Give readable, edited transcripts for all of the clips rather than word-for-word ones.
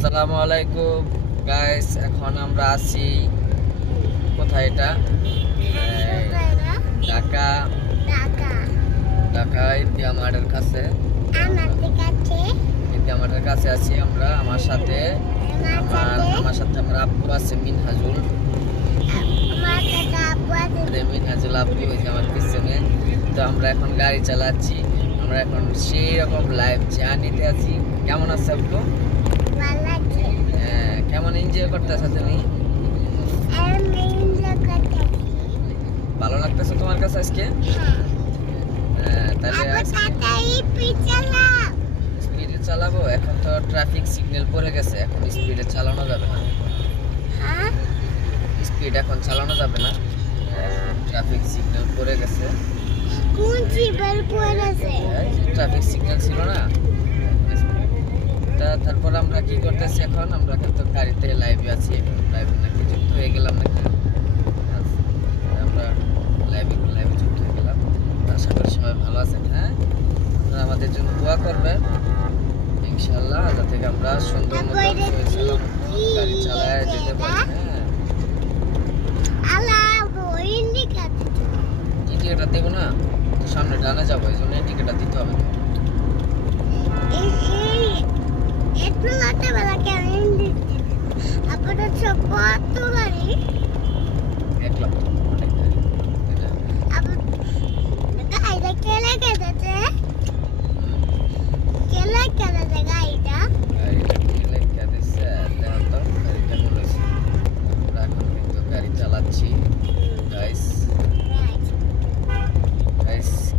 আসসালামু আলাইকুম গাইস, এখন আমরা আছি কোথায়? এটা ঢাকা ঢাকা ইন্ডিয়া মার্টের কাছে। ইন্ডিয়া মার্টের কাছে আছি আমরা। আমার সাথে আমার আব্বু আছে, মিনহাজুল আব্বু হয়েছে আমার পিছনে। তো আমরা এখন গাড়ি চালাচ্ছি, আমরা এখন সেই রকম লাইভ জার্নিতে আছি। কেমন আছে আব্বু? কেমন এনজয় করতেছ তুমি? ভালো লাগতেছে তোমার কাছে আজকে? তাহলে স্পিডে চালাবো। এখন তো ট্রাফিক সিগন্যাল পড়ে গেছে, এখন স্পিডে চালানো যাবে না। স্পিড এখন চালানো যাবে না, ট্রাফিক সিগন্যাল পড়ে গেছে। ট্রাফিক সিগন্যাল ছিল না। তারপর আমরা কি করতেছি এখন? আমরা কিন্তু গাড়িতে লাইভে আছি, লাইভে নাকি যুক্ত হয়ে গেলাম নাকি? আমরা লাইভে যুক্ত হয়ে গেলাম। আশা করি সবাই ভালো আছেন। হ্যাঁ, আপনারা আমাদের জন্য দোয়া করবেন ইনশাআল্লাহ, যাতে আমরা সুন্দর মতো গাড়ি চালায় যেতে পারি। ইন্ডিকেটার দেবো না, সামনে ডানে যাবো, এই জন্য ইন্ডিকেটার দিতে হবে।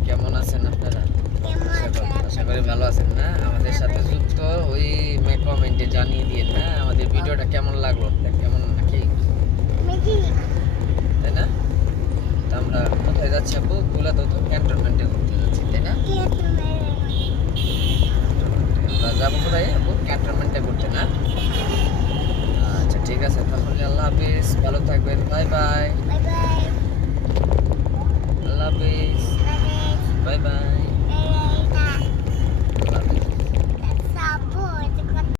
কেমন আছেন আপনারা? আশা করি ভালো আছেন না? আমাদের সাথে যুক্ত ওই কমেন্টে জানিয়ে দিয়ে না আমাদের ভিডিওটা কেমন লাগলো, কেমন নাকি, তাই না? তা আমরা কোথায় যাচ্ছি আপু? বলে তো ক্যান্টনমেন্টে ঘুরতে যাচ্ছি, তাই না? আমরা যাবো কোথায় আপু? ক্যান্টনমেন্টে ঘুরতে না? আচ্ছা ঠিক আছে, তাহলে আল্লাহ হাফিজ, ভালো থাকবেন, বাই বাই। আল্লাহ হাফিজ, বাই বাই।